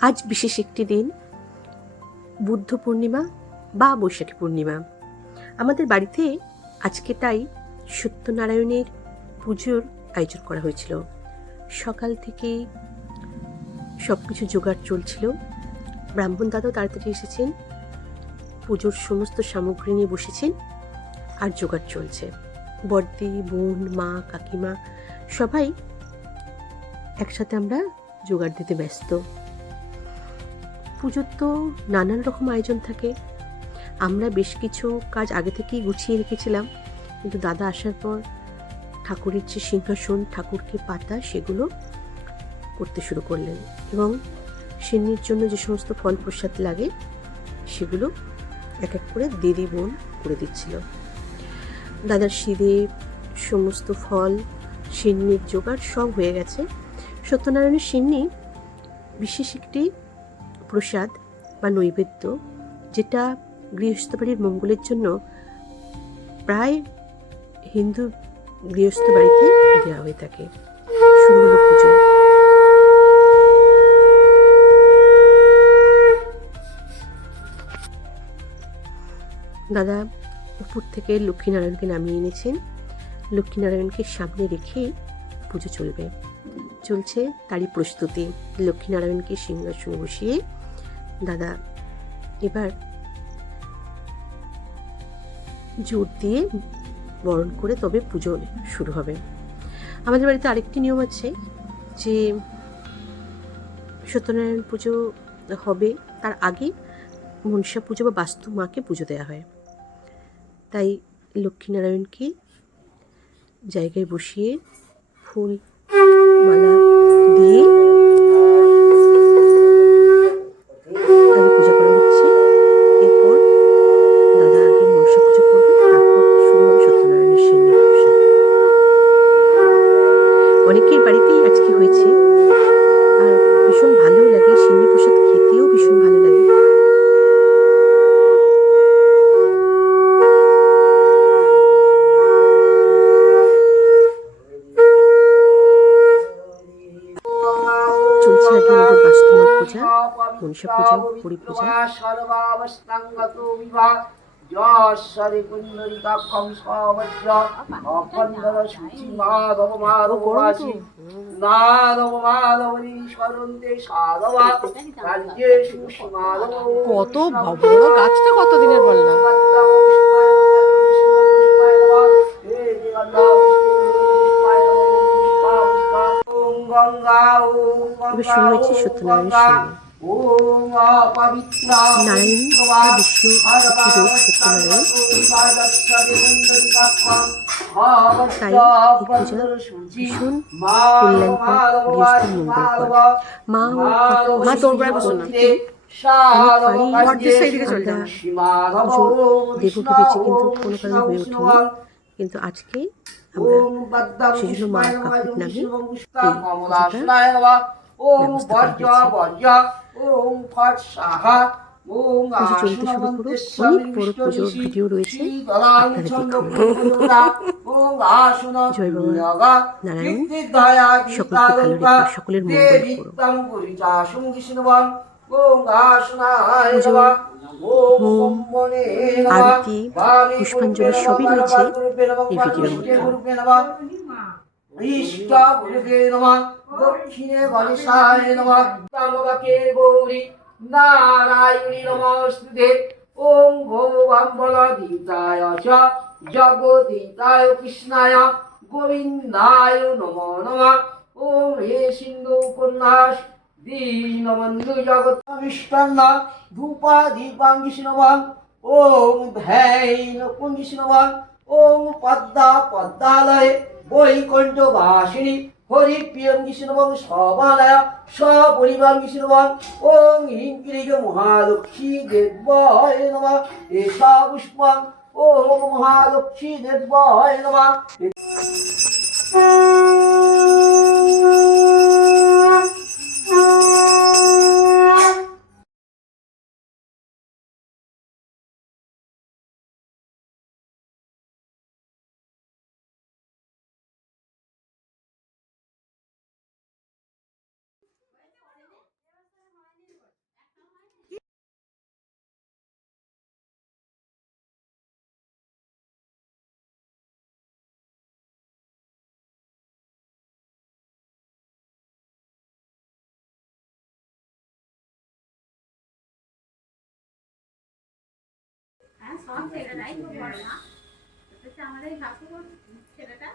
আজ বিশেষ একটি দিন, বুদ্ধ পূর্ণিমা বা বৈশাখী পূর্ণিমা। আমাদের বাড়িতে আজকে তাই সত্যনারায়ণের পুজোর আয়োজন করা হয়েছিল। সকাল থেকে সব কিছু জোগাড় চলছিল। ব্রাহ্মণ দাদাও তাড়াতাড়ি এসেছেন, পুজোর সমস্ত সামগ্রী নিয়ে বসেছেন আর জোগাড় চলছে। বড়দি বোন, মা, কাকিমা সবাই একসাথে আমরা জোগাড় দিতে ব্যস্ত। পুজোর তো নানান রকম আয়োজন থাকে। আমরা বেশ কিছু কাজ আগে থেকেই গুছিয়ে রেখেছিলাম। কিন্তু দাদা আসার পর ঠাকুরের যে সিংহাসন, ঠাকুরকে পাতা, সেগুলো করতে শুরু করলেন। এবং সিন্নির জন্য যে সমস্ত ফল প্রসাদ লাগে, সেগুলো এক এক করে দিদি বোন করে দিচ্ছিল। দাদার সিঁড়ে, সমস্ত ফল, সিন্নির জোগাড় সব হয়ে গেছে। সত্যনারায়ণের সিন্নি বিশেষ একটি প্রসাদ বা নৈবেদ্য, যেটা গৃহস্থ বাড়ির মঙ্গলের জন্য প্রায় হিন্দু গৃহস্থ বাড়িতে দেওয়া হয়ে থাকে। পুজো। দাদা উপর থেকে লক্ষ্মীনারায়ণকে নামিয়ে এনেছেন। লক্ষ্মীনারায়ণকে সামনে রেখে পুজো চলবে। চলছে তারই প্রস্তুতি। লক্ষ্মীনারায়ণকে সিংহাসনে বসিয়ে দাদা, এবার জোর দিয়ে বরণ করে তবে পুজো শুরু হবে। আমাদের বাড়িতে আরেকটি নিয়ম আছে যে সত্যনারায়ণ পুজো হবে তার আগে মনসা পুজো বা বাস্তু মাকে পুজো দেওয়া হয়। তাই লক্ষ্মীনারায়ণকে জায়গায় বসিয়ে ফুল, মালা দিয়ে তাকে পূজা করা হচ্ছে এরপর দাদা আগে মনসা পুজো করবে তারপর শুরু হবে সত্যনারায়ণের সিন্নি প্রসাদ অনেকের বাড়িতেই আজকে হয়েছে আর ভীষণ ভালো লাগে সিন্নি প্রসাদ খেতেও ভীষণ ভালো লাগে চলছে আগে আমাদের বাস্তমার পূজা মনসা পূজা হরি পূজা সর্বাবস্থাঙ্গত বিভা যশ্বরে কুণ্ডলিকাক্ষং সবজ্র অখণ্ডর সূচি মাধব মাধব বাসি নাদব মাধবনী কত গাছটা কত দিনের বল না গঙ্গা এবার শুরু হয়েছে সত্যনারায়ণের সিন্নি ওম অপবিত্র নারায়ণ বিষ্ণু একটি সত্যনারায়ণ তাই এই পূজা ভীষণ কল্যাণকর গৃহস্থ মঙ্গলকর মা ও মা তোর প্রায় দেবকে বেঁচে কিন্তু কোনো কারণে হয়ে ওঠেনি। কিন্তু আজকে আমরা সেজন্য মা কাকুর নামে এই ব্যবস্থা করা ওম ফট সাহা ওম পুজো চলতে শুরু করুক অনেক বড় পুজোর ভিডিও রয়েছে। আপনারা দেখুন। জয় বাবা। নারায়ণ সকলকে ভালো রেখো সকলের মঙ্গল করো। হোম, আরতি, পুষ্পাঞ্জলি সবই রয়েছে এই ভিডিওর মধ্যে। ইষ্ট গুরুদেব নমঃ। দক্ষিণে গণেশায় নমঃ। তামবাকে গৌরী নারায়ণী নমস্তুতে ওম ভগবান দিতায় চ জগদিতায় কৃষ্ণায় গোবিন্দায় নমো নমঃ। ওম হে সিন্ধু উপন্যাস। দীনবন্ধু জগৎ মিষ্টান্ন ধূপা দীপাঙ্গিস নমঃ। ওম ধ্যান কুঞ্জিস নমঃ। ওম পদ্মা পদ্মালয়ে বৈকুণ্ঠ বাসিনী হরি প্রিয়ম কৃষ্ণবং সবালয়া, সপরিবার কৃষ্ণবং ওং হিং মহালক্ষ্মী দেব্বায় নমা। এষা পুষ্পাং ওম মহালক্ষ্মী দেবায় নমঃ। সব ছেলেরাই তো করে না হচ্ছে আমাদের এই ছেলেটা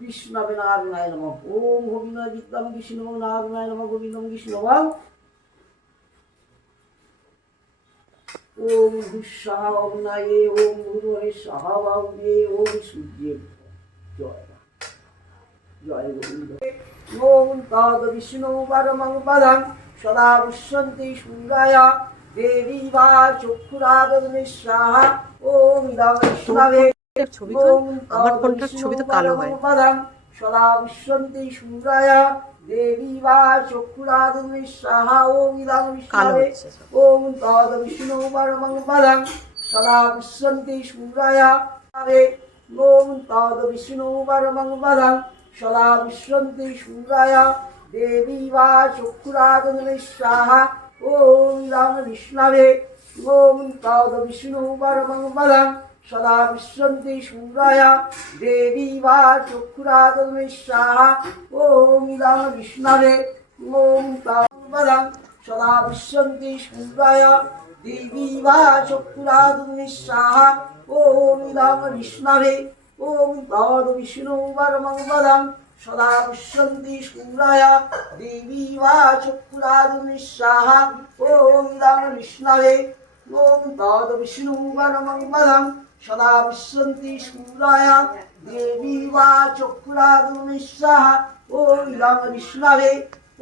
বিষ্ণুবং নারায়ণায় নম। ওম গোবিন্দ বিদ্যম বিষ্ণুবং নারায়ণায় নম। গোবিন্দম বিষ্ণুবাম ওম দুঃসাহ অগ্নায়ে ওম গুরুহরে সাহাবাউয়ে ওম সূর্যে জয়। জয় গোবিন্দ। ওম তদ বিষ্ণু পরমং পদং সদা পুষ্যন্তি সূরায় দেবী বা চক্ষুরাদগ্নিস্বাহ ওম ইদং বিষ্ণবে। ছবি তো আমার ফোনটার ছবি তো কালো হয়। সদা পুষ্যন্তি সূরায় দেবী বা চক্ষুরাদগ্নিস্বাহ ওম ইদং কালো বিষ্ণবে হচ্ছে সব। ওম তদ বিষ্ণু পরমং পদং সদা পুষ্যন্তি সূরায় রে ওম তদ বিষ্ণু পরমং পদং সদা পুষ্যন্তি সূরায় দেবী বা সদা পুষ্যন্তি সূরায় দেবী বা চক্ষুরাদগ্নিস্বাহ ওম রাম বিষ্ণবে। ওম তদ পদং সদা পুষ্যন্তি সূরায় দেবী বা চক্ষুরাদগ্নিস্বাহ ওম ইদং বিষ্ণবে। ওম তদ বিষ্ণু পদং সদা পুষ্যন্তি সূরায় দেবী বা চক্ষুরাদগ্নিস্বাহ ওম ইদং বিষ্ণবে। ওম তদ বিষ্ণু পদং সদা পুষ্যন্তি সূরায় দেবী বা চক্ষুরাদগ্নিস্বাহ ওম ইদং বিষ্ণবে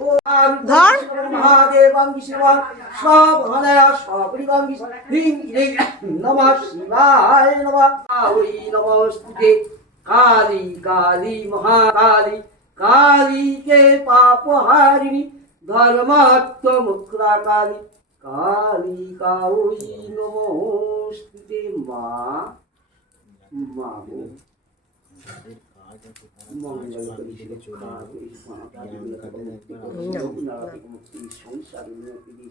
ওম ধর। মহাদেবং বিষ্ণুবং সবহনয় সপরিবং হ্রিং হ্রিং। নমঃ শিবায় নমঃ। আহৈ নমস্তুতে। কালী কালী মহাকালী কালী কে পাপহারিণী ধর্মাত্ম মুক্তা কালী কালী কাউই নমস্তুতে মা মা গো মঙ্গল করি সুখা করি সনাতন মুক্তি সংসার উন্নতি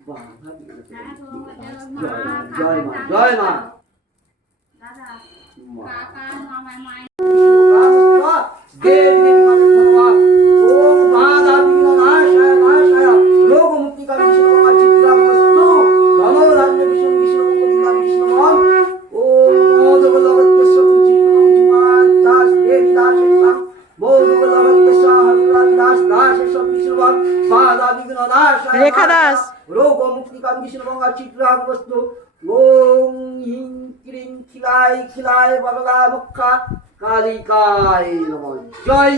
বাধা জয় মা জয় মা দাদা মা কাকা মামার মায়ের দেব মুক্তি কারী বিষ্ণুম চিত্রাম বস্তু ওম হিং ক্রিং খিলাই খিলাই বরদা মুখা কালিকায় নম। জয়।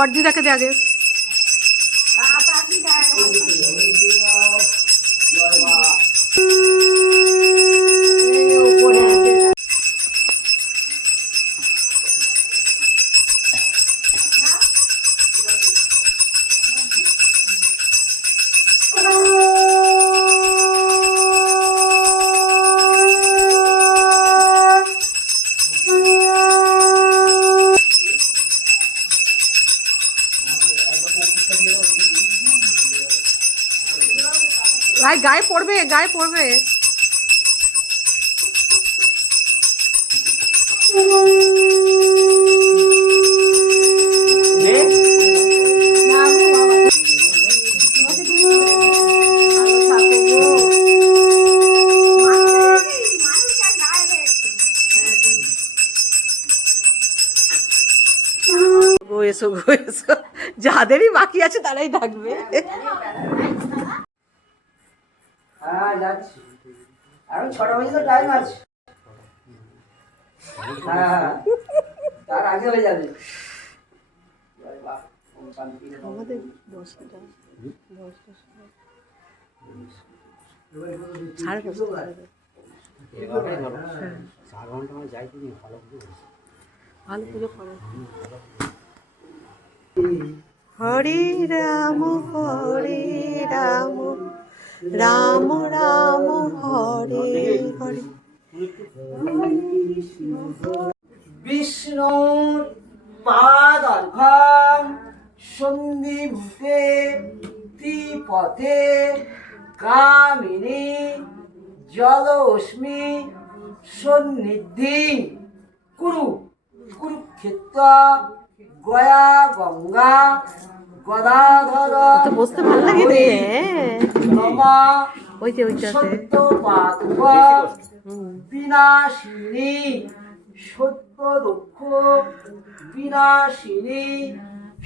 বড়দিদাকে দে। আগে গায়ে পড়বে। গায়ে পড়বে এসো গো এসো। যাদেরই বাকি আছে তারাই থাকবে। হ্যাঁ যাচ্ছি। এখন ছটা বাজে তো টাইম আছে। হ্যাঁ তার আগে হয়ে যাবে। আমাদের সাড়ে দশটা ভালো পুজো করো হরে রাম হরে রাম। রাম রাম, হরে হরে। বিষ্ণুর পাদর্ঘম সন্ধিভূতে ত্রিপথে কামিনী জলস্মি সন্নিধি। কুরু, কুরুক্ষেত্র, গয়া, গঙ্গা গদাধর তো বসতে ভালো লাগে রে ওই যে ওইটাতে। বিনাশিনী সত্য দুঃখ বিনাশিনী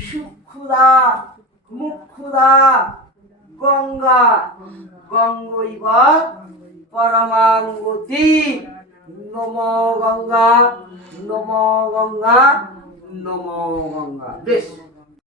সুক্ষুদা মুক্ষুদা গঙ্গা। গঙ্গৈব পরমাঙ্গতি। নম গঙ্গা নম গঙ্গা নম গঙ্গা। বেশ।